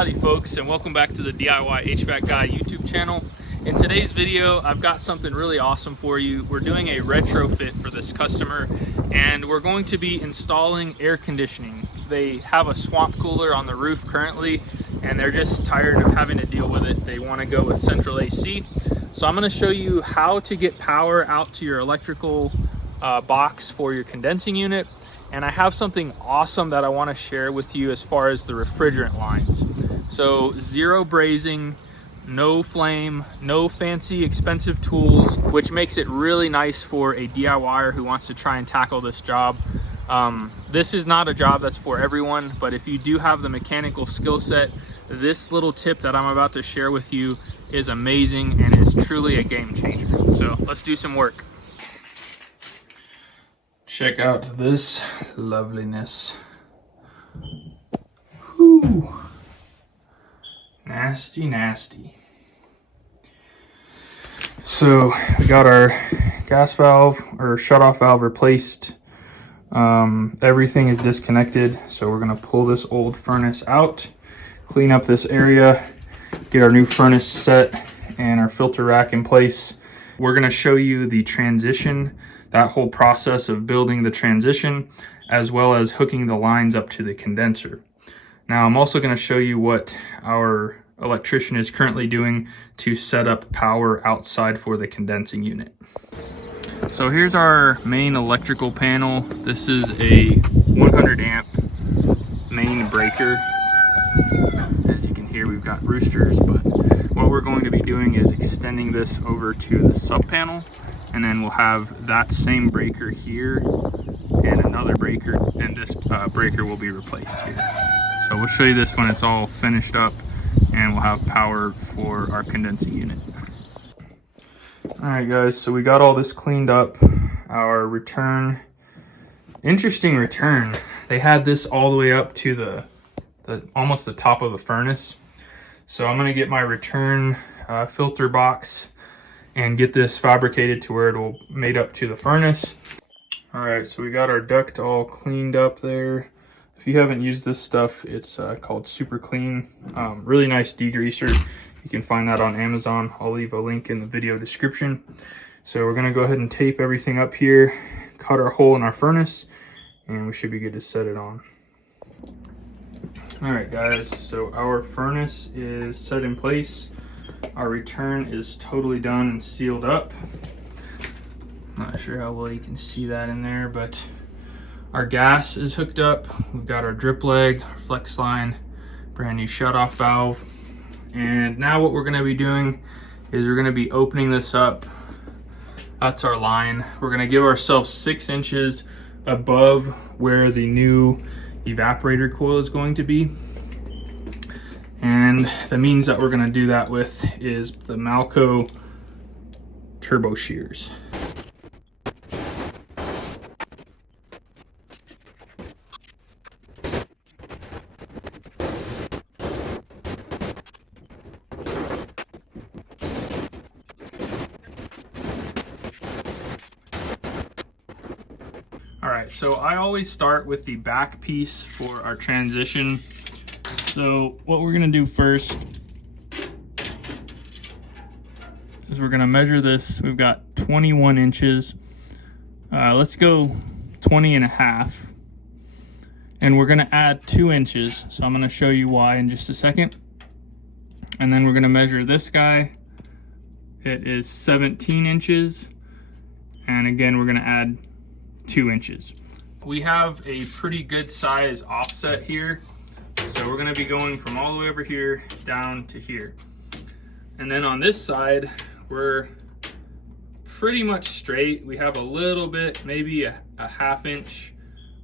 Howdy folks, and welcome back to the DIY HVAC Guy YouTube channel. In today's video, I've got something really awesome for you. We're doing a retrofit for this customer, and we're going to be installing air conditioning. They have a swamp cooler on the roof currently, and they're just tired of having to deal with it. They want to go with central AC. So I'm going to show you how to get power out to your electrical box for your condensing unit. And I have something awesome that I want to share with you as far as the refrigerant lines. So zero brazing, no flame, no fancy expensive tools, which makes it really nice for a DIYer who wants to try and tackle this job. This is not a job that's for everyone, but if you do have the mechanical skill set, this little tip that I'm about to share with you is amazing and is truly a game changer. So let's do some work. Check out this loveliness. Whew. Nasty, nasty. So we got our gas valve or shut-off valve replaced. Everything is disconnected, so we're gonna pull this old furnace out, clean up this area, get our new furnace set and our filter rack in place. We're gonna show you the transition, that whole process of building the transition, as well as hooking the lines up to the condenser. Now I'm also going to show you what our electrician is currently doing to set up power outside for the condensing unit. So here's our main electrical panel. This is a 100 amp main breaker. As you can hear, we've got roosters, but what we're going to be doing is extending this over to the sub panel, and then we'll have that same breaker here and another breaker, and this breaker will be replaced here. So we'll show you this when it's all finished up and we'll have power for our condensing unit. Alright guys, so we got all this cleaned up. Our return, interesting return. They had this all the way up to the almost the top of the furnace. So I'm gonna get my return filter box and get this fabricated to where it will mate up to the furnace. All right, so we got our duct all cleaned up there. If you haven't used this stuff, it's called Super Clean. Really nice degreaser. You can find that on Amazon. I'll leave a link in the video description. So we're gonna go ahead and tape everything up here, cut our hole in our furnace, and we should be good to set it on. All right guys, so our furnace is set in place. Our return is totally done and sealed up. Not sure how well you can see that in there, but our gas is hooked up. We've got our drip leg, our flex line, brand new shut-off valve. And now what we're gonna be doing is we're gonna be opening this up. That's our line. We're gonna give ourselves 6 inches above where the new evaporator coil is going to be. And the means that we're going to do that with is the Malco turbo shears. All right, so I always start with the back piece for our transition. So what we're gonna do first is we're gonna measure this. We've got 21 inches. Let's go 20 and a half. And we're gonna add 2 inches. So I'm gonna show you why in just a second. And then we're gonna measure this guy. It is 17 inches. And again, we're gonna add 2 inches. We have a pretty good size offset here. So we're gonna be going from all the way over here down to here. And then on this side, we're pretty much straight. We have a little bit, maybe a half inch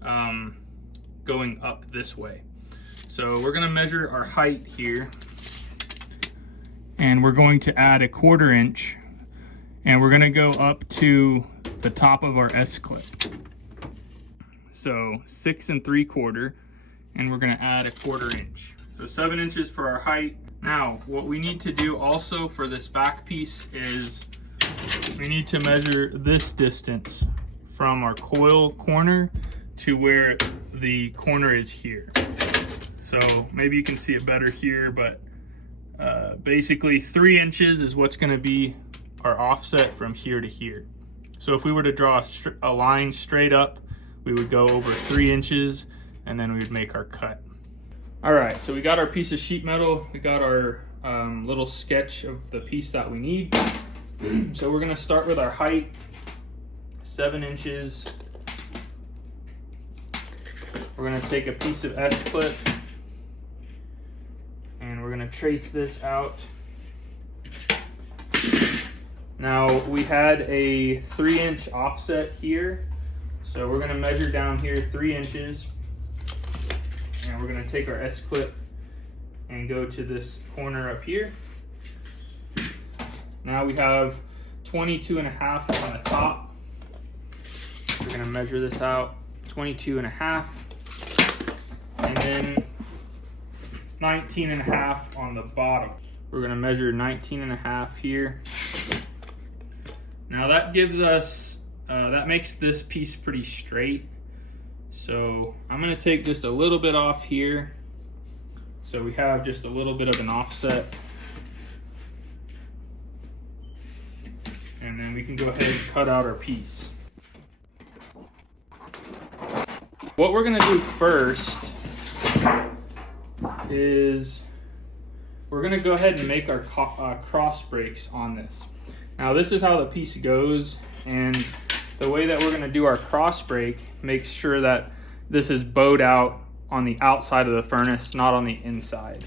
going up this way. So we're gonna measure our height here. And we're going to add a 1/4 inch. And we're gonna go up to the top of our S-clip. So 6 3/4. And we're gonna add a 1/4 inch. So 7 inches for our height. Now, what we need to do also for this back piece is we need to measure this distance from our coil corner to where the corner is here. So maybe you can see it better here, but basically 3 inches is what's going to be our offset from here to here. So if we were to draw a line straight up, we would go over 3 inches and then we would make our cut. All right, so we got our piece of sheet metal. We got our little sketch of the piece that we need. So we're gonna start with our height, 7 inches. We're gonna take a piece of S-clip and we're gonna trace this out. Now we had a 3-inch offset here. So we're gonna measure down here 3 inches. And we're gonna take our S-clip and go to this corner up here. Now we have 22.5 on the top. We're gonna measure this out, 22.5, and then 19.5 on the bottom. We're gonna measure 19.5 here. Now that gives us, that makes this piece pretty straight. So I'm gonna take just a little bit off here. So we have just a little bit of an offset. And then we can go ahead and cut out our piece. What we're gonna do first is we're gonna go ahead and make our cross breaks on this. Now this is how the piece goes, and the way that we're gonna do our cross break makes sure that this is bowed out on the outside of the furnace, not on the inside.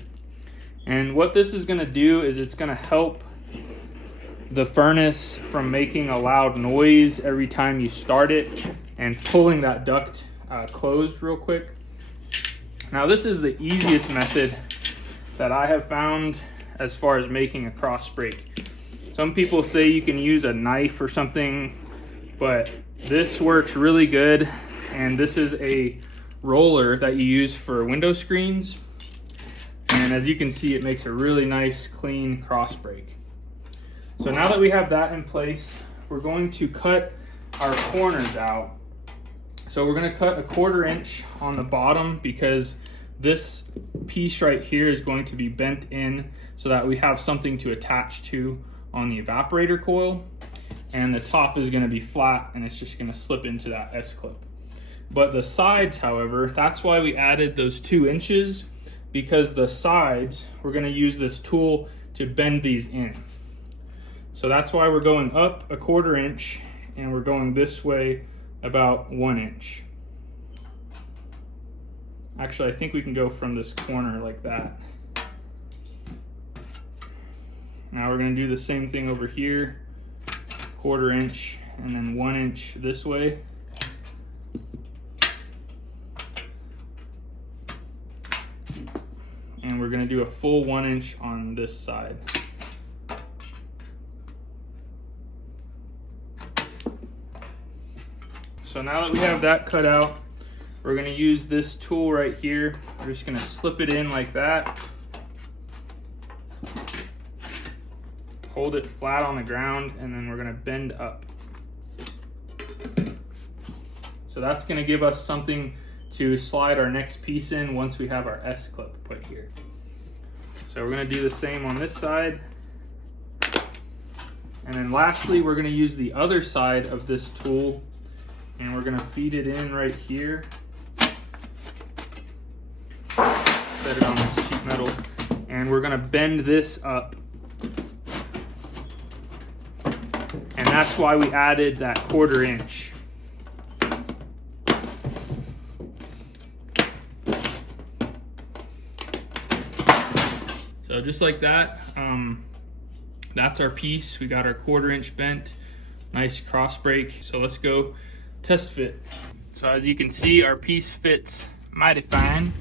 And what this is gonna do is it's gonna help the furnace from making a loud noise every time you start it and pulling that duct closed real quick. Now this is the easiest method that I have found as far as making a cross break. Some people say you can use a knife or something, but this works really good. And this is a roller that you use for window screens. And as you can see, it makes a really nice, clean cross break. So now that we have that in place, we're going to cut our corners out. So we're gonna cut 1/4 inch on the bottom because this piece right here is going to be bent in so that we have something to attach to on the evaporator coil. And the top is gonna be flat and it's just gonna slip into that S-clip. But the sides, however, that's why we added those 2 inches, because the sides, we're gonna use this tool to bend these in. So that's why we're going up 1/4 inch and we're going this way about 1 inch. Actually, I think we can go from this corner like that. Now we're gonna do the same thing over here, 1/4 inch and then 1 inch this way. And we're gonna do a full 1 inch on this side. So now that we have that cut out, we're gonna use this tool right here. We're just gonna slip it in like that. Hold it flat on the ground, and then we're gonna bend up. So that's gonna give us something to slide our next piece in once we have our S-clip put here. So we're gonna do the same on this side. And then lastly, we're gonna use the other side of this tool and we're gonna feed it in right here. Set it on this sheet metal. And we're gonna bend this up. And that's why we added that 1/4 inch. So just like that, that's our piece. We got our 1/4 inch bent, nice cross break. So let's go test fit. So as you can see, our piece fits mighty fine.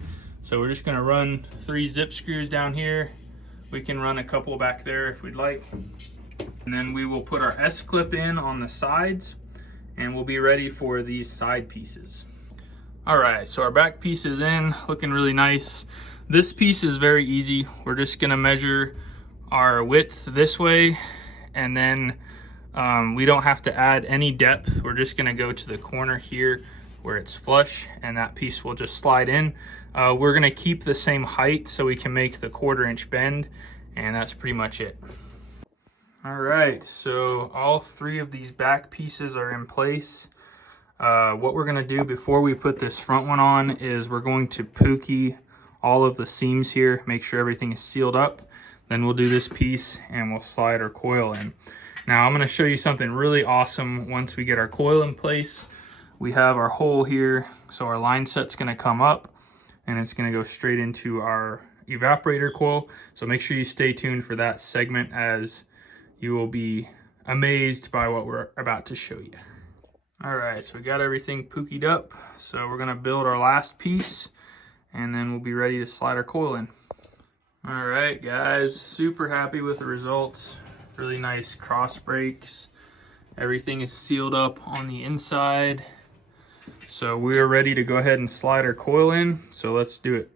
So we're just gonna run 3 zip screws down here. We can run a couple back there if we'd like. And then we will put our S-clip in on the sides and we'll be ready for these side pieces. All right, so our back piece is in, looking really nice. This piece is very easy. We're just gonna measure our width this way, and then we don't have to add any depth. We're just gonna go to the corner here where it's flush, and that piece will just slide in. We're gonna keep the same height so we can make the 1/4 inch bend, and that's pretty much it. All right, so all 3 of these back pieces are in place. What we're gonna do before we put this front one on is we're going to pookie all of the seams here, make sure everything is sealed up. Then we'll do this piece and we'll slide our coil in. Now I'm gonna show you something really awesome once we get our coil in place. We have our hole here, so our line set's gonna come up and it's gonna go straight into our evaporator coil. So make sure you stay tuned for that segment, as you will be amazed by what we're about to show you. All right, so we got everything pookied up. So we're gonna build our last piece and then we'll be ready to slide our coil in. All right, guys, super happy with the results. Really nice cross breaks. Everything is sealed up on the inside. So we are ready to go ahead and slide our coil in. So let's do it.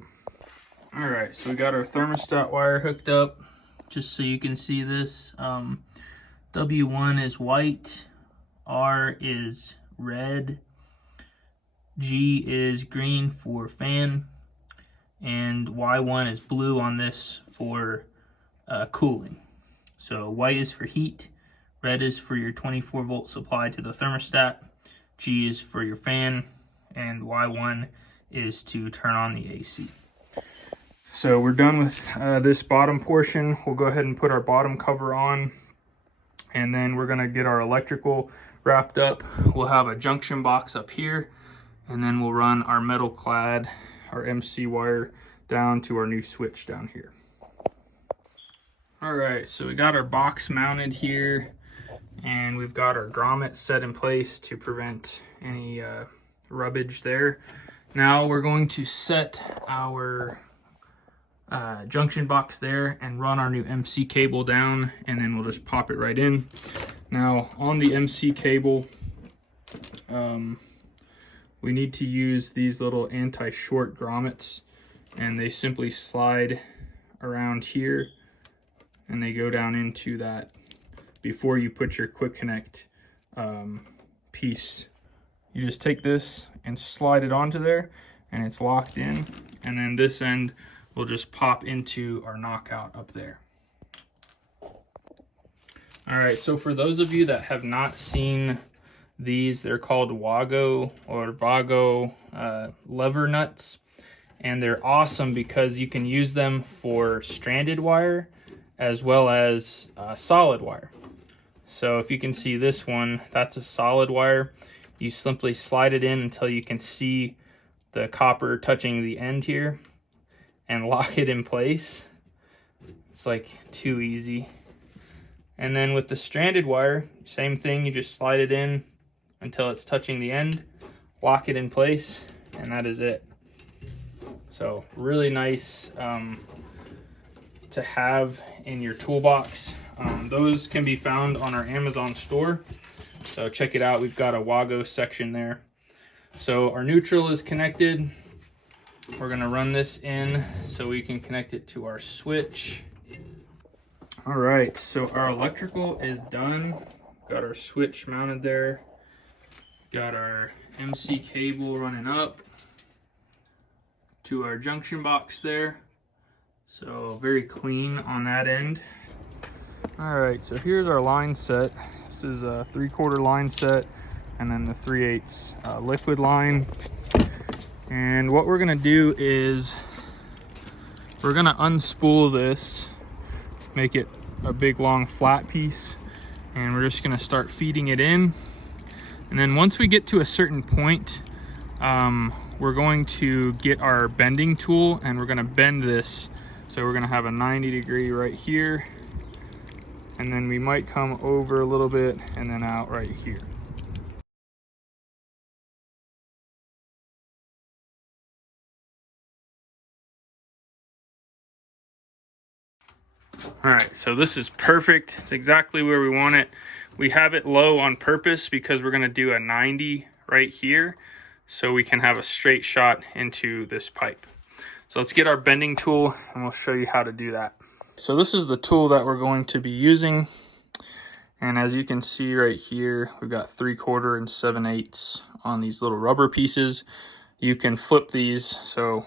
All right, so we got our thermostat wire hooked up. Just so you can see this, W1 is white, R is red, G is green for fan, and Y1 is blue on this for cooling. So white is for heat, red is for your 24-volt supply to the thermostat, G is for your fan, and Y1 is to turn on the AC. So we're done with this bottom portion. We'll go ahead and put our bottom cover on, and then we're gonna get our electrical wrapped up. We'll have a junction box up here, and then we'll run our metal clad, our MC wire, down to our new switch down here. All right, so we got our box mounted here, and we've got our grommet set in place to prevent any rubbage there. Now we're going to set our junction box there and run our new MC cable down, and then we'll just pop it right in. Now on the MC cable, we need to use these little anti-short grommets, and they simply slide around here and they go down into that before you put your quick connect piece. You just take this and slide it onto there and it's locked in, and then this end will just pop into our knockout up there. All right, so for those of you that have not seen these, they're called Wago or Vago lever nuts, and they're awesome because you can use them for stranded wire as well as solid wire. So if you can see this one, that's a solid wire. You simply slide it in until you can see the copper touching the end here and lock it in place. It's like too easy. And then with the stranded wire, same thing, you just slide it in until it's touching the end, lock it in place, and that is it. So really nice to have in your toolbox. Those can be found on our Amazon store, so check it out. We've got a Wago section there. So our neutral is connected. We're gonna run this in so we can connect it to our switch. All right, so our electrical is done. Got our switch mounted there. Got our MC cable running up to our junction box there. So very clean on that end. All right, so here's our line set. This is a 3/4 line set, and then the 3/8 liquid line. And what we're gonna do is we're gonna unspool this, make it a big long flat piece, and we're just gonna start feeding it in. And then once we get to a certain point, we're going to get our bending tool and we're gonna bend this. So we're gonna have a 90-degree right here, and then we might come over a little bit and then out right here. All right, so this is perfect. It's exactly where we want it. We have it low on purpose because we're gonna do a 90 right here so we can have a straight shot into this pipe. So let's get our bending tool and we'll show you how to do that. So this is the tool that we're going to be using. And as you can see right here, we've got 3/4 and 7/8 on these little rubber pieces. You can flip these, so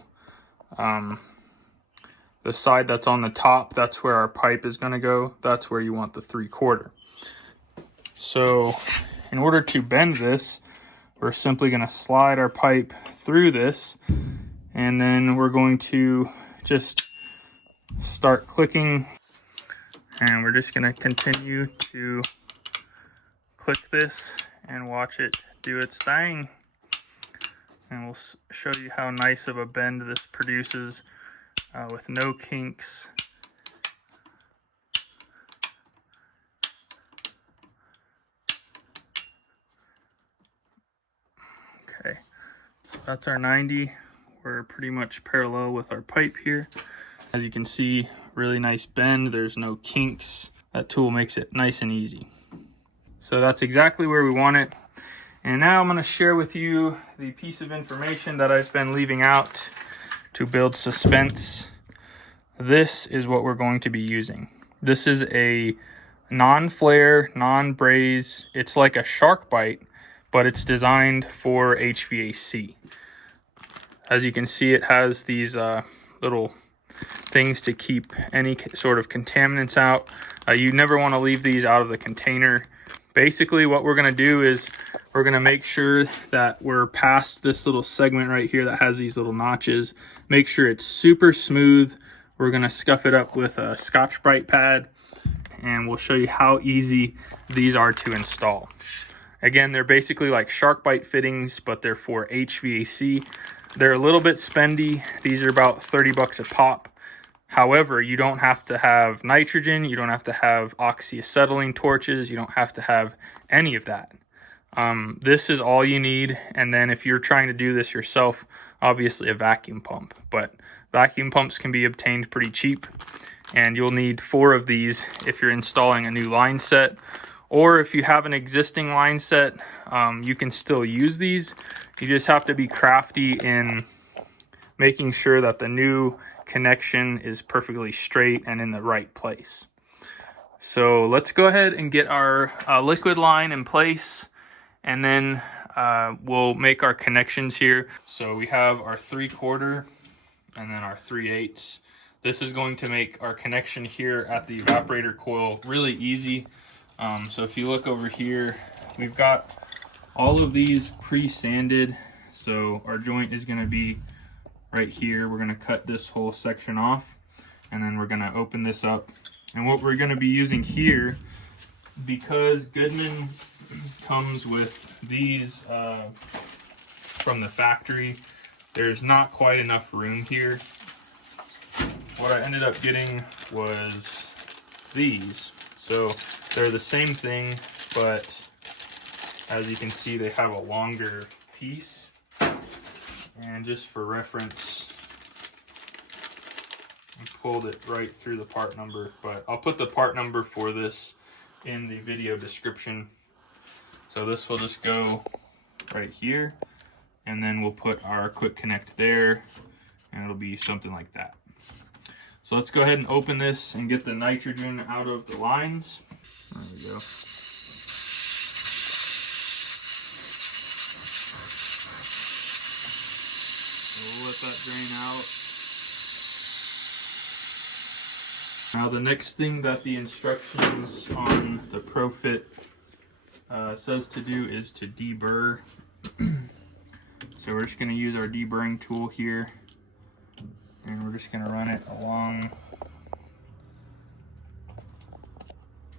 The side that's on the top, that's where our pipe is going to go. That's where you want the 3/4. So in order to bend this, we're simply going to slide our pipe through this, and then we're going to just start clicking, and we're just going to continue to click this and watch it do its thing. And we'll show you how nice of a bend this produces with no kinks. Okay, so that's our 90. We're pretty much parallel with our pipe here. As you can see, really nice bend. There's no kinks. That tool makes it nice and easy. So that's exactly where we want it. And now I'm going to share with you the piece of information that I've been leaving out to build suspense. This is what we're going to be using. This is a non-flare, non-braze. It's like a shark bite, but it's designed for HVAC. As you can see, it has these little things to keep any sort of contaminants out. You never want to leave these out of the container. Basically, what we're going to do is we're going to make sure that we're past this little segment right here that has these little notches. Make sure it's super smooth. We're going to scuff it up with a Scotch-Brite pad, and we'll show you how easy these are to install. Again, they're basically like shark bite fittings, but they're for HVAC. They're a little bit spendy. These are about 30 bucks a pop. However, you don't have to have nitrogen. You don't have to have oxyacetylene torches. You don't have to have any of that. This is all you need. And then if you're trying to do this yourself, obviously a vacuum pump. But vacuum pumps can be obtained pretty cheap. And you'll need 4 of these if you're installing a new line set. Or if you have an existing line set, you can still use these. You just have to be crafty in making sure that the new connection is perfectly straight and in the right place. So let's go ahead and get our liquid line in place, and then we'll make our connections here. So we have our 3/4 and then our 3/8. This is going to make our connection here at the evaporator coil really easy. So if you look over here, we've got all of these pre-sanded. So our joint is going to be right here. We're going to cut this whole section off, and then we're going to open this up. And what we're going to be using here, because Goodman comes with these from the factory, there's not quite enough room here. What I ended up getting was these. So they're the same thing, but as you can see, they have a longer piece. And just for reference, I pulled it right through the part number, but I'll put the part number for this in the video description. So this will just go right here, and then we'll put our quick connect there, and it'll be something like that. So let's go ahead and open this and get the nitrogen out of the lines. There we go. We'll let that drain out. Now the next thing that the instructions on the Retrofit says to do is to deburr. So we're just going to use our deburring tool here, and we're just going to run it along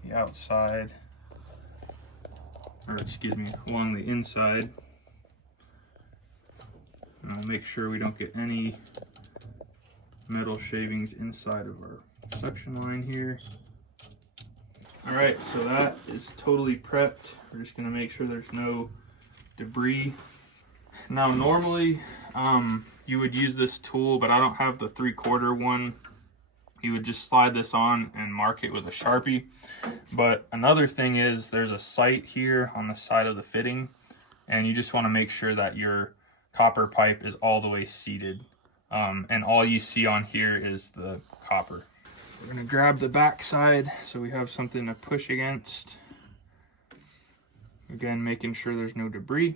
the outside, or excuse me, along the inside. And I'll make sure we don't get any metal shavings inside of our suction line here. Alright, so that is totally prepped. We're just going to make sure there's no debris. Now normally you would use this tool, but I don't have the 3/4 one. You would just slide this on and mark it with a Sharpie. But another thing is there's a sight here on the side of the fitting, and you just want to make sure that your copper pipe is all the way seated, and all you see on here is the copper. We're going to grab the back side so we have something to push against. Again, making sure there's no debris.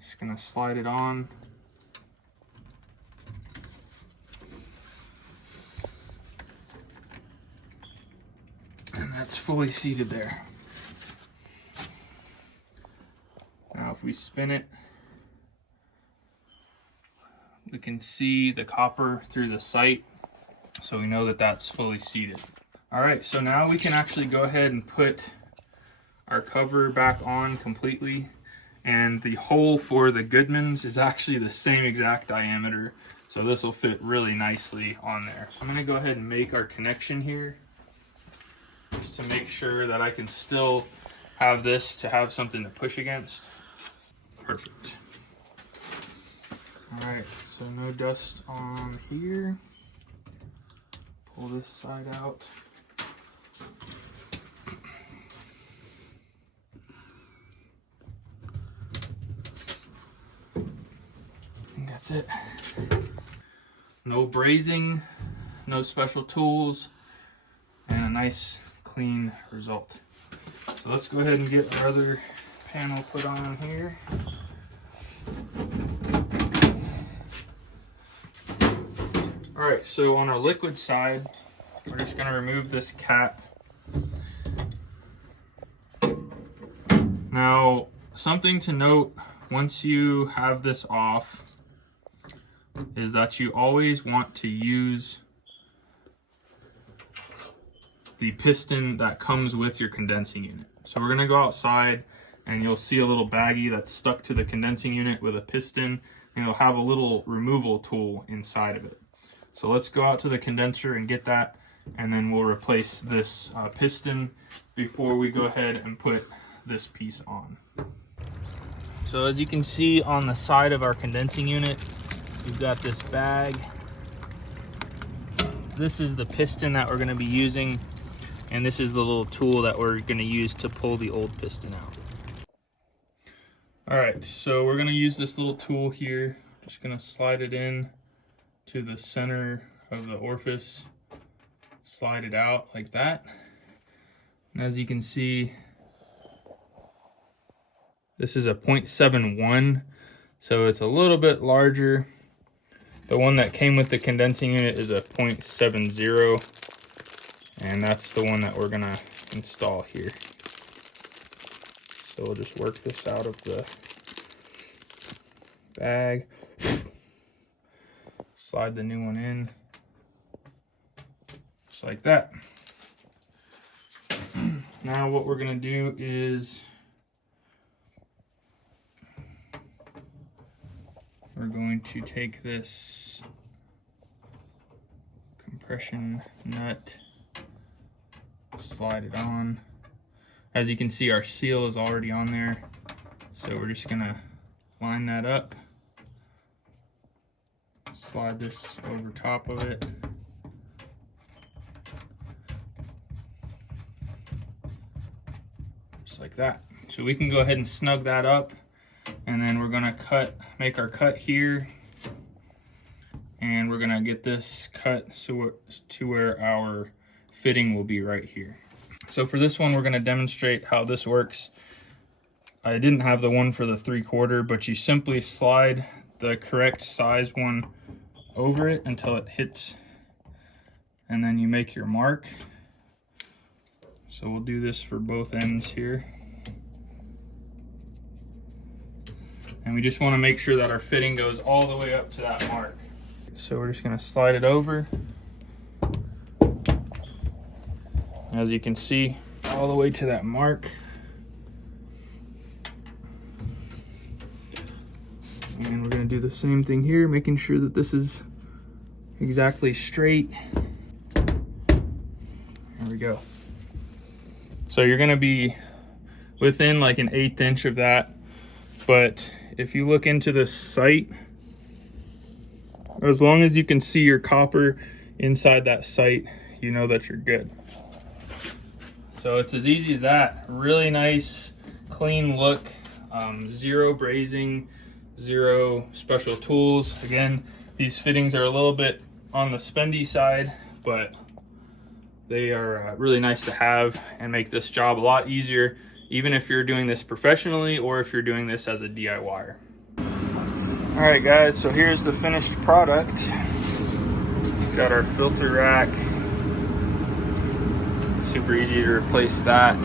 Just going to slide it on. And that's fully seated there. Now if we spin it, we can see the copper through the sight, so we know that that's fully seated. All right, so now we can actually go ahead and put our cover back on completely. And the hole for the Goodmans is actually the same exact diameter, so this will fit really nicely on there. I'm gonna go ahead and make our connection here, just to make sure that I can still have this to have something to push against. Perfect. All right, so no dust on here. Pull this side out. And that's it. No brazing, no special tools, and a nice clean result. So let's go ahead and get our other panel put on here. All right, so on our liquid side, we're just gonna remove this cap. Now, something to note once you have this off is that you always want to use the piston that comes with your condensing unit. So we're gonna go outside and you'll see a little baggie that's stuck to the condensing unit with a piston, and it'll have a little removal tool inside of it. So let's go out to the condenser and get that, and then we'll replace this piston before we go ahead and put this piece on. So as you can see on the side of our condensing unit, we've got this bag. This is the piston that we're going to be using, and this is the little tool that we're going to use to pull the old piston out. All right, so we're going to use this little tool here. Just going to slide it in to the center of the orifice, slide it out like that. And as you can see, this is a 0.71, so it's a little bit larger. The one that came with the condensing unit is a 0.70, and that's the one that we're gonna install here. So we'll just work this out of the bag. Slide the new one in, just like that. Now what we're gonna do is we're going to take this compression nut, slide it on. As you can see, our seal is already on there, so we're just gonna line that up. Slide this over top of it. Just like that. So we can go ahead and snug that up, and then we're gonna make our cut here, and we're gonna get this cut to where our fitting will be right here. So for this one, we're gonna demonstrate how this works. I didn't have the one for the 3/4, but you simply slide the correct size one over it until it hits, and then you make your mark. So we'll do this for both ends here. And we just want to make sure that our fitting goes all the way up to that mark. So we're just going to slide it over. As you can see, all the way to that mark. And we're going to do the same thing here, making sure that this is exactly straight. There we go. So you're going to be within like an 1/8 inch of that. But if you look into this sight, as long as you can see your copper inside that sight, you know that you're good. So it's as easy as that. Really nice, clean look, zero brazing, zero special tools. Again, these fittings are a little bit on the spendy side, but they are really nice to have and make this job a lot easier, even if you're doing this professionally or if you're doing this as a DIYer. All right guys, so here's the finished product. Got our filter rack super easy to replace that.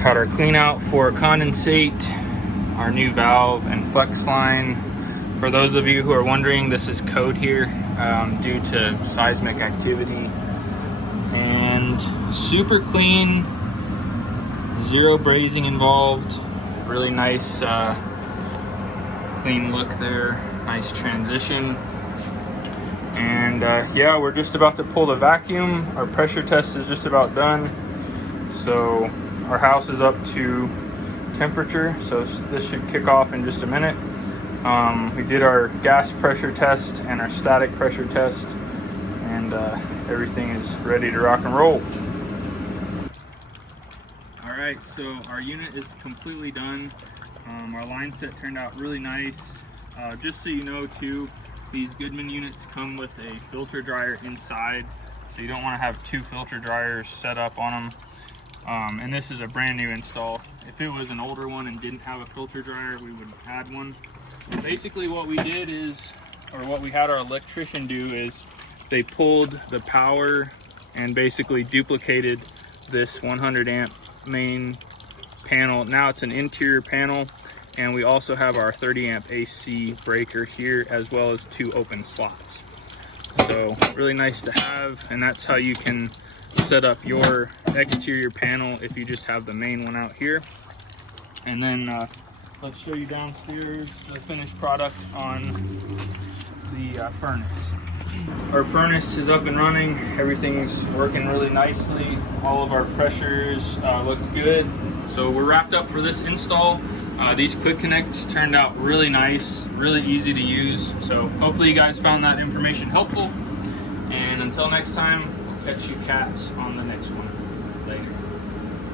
Had our clean out for condensate, our new valve and flex line. For those of you who are wondering, this is code here due to seismic activity. And super clean, zero brazing involved. Really nice clean look there, nice transition. And yeah, we're just about to pull the vacuum. Our pressure test is just about done. So our house is up to temperature, so this should kick off in just a minute. We did our gas pressure test and our static pressure test, and everything is ready to rock and roll. All right, so our unit is completely done. Our line set turned out really nice. Just so you know too, these Goodman units come with a filter dryer inside, so you don't want to have two filter dryers set up on them. And this is a brand new install. If it was an older one and didn't have a filter dryer, we would add one. Basically what we did is, or what we had our electrician do is, they pulled the power and basically duplicated this 100 amp main panel. Now it's an interior panel, and we also have our 30 amp AC breaker here, as well as two open slots. So really nice to have, and that's how you can set up your exterior panel if you just have the main one out here. And then let's show you downstairs the finished product on the furnace. Our furnace is up and running. Everything's working really nicely. All of our pressures look good. So we're wrapped up for this install. These quick connects turned out really nice, really easy to use. So hopefully you guys found that information helpful. And until next time, we'll catch you cats on the next one.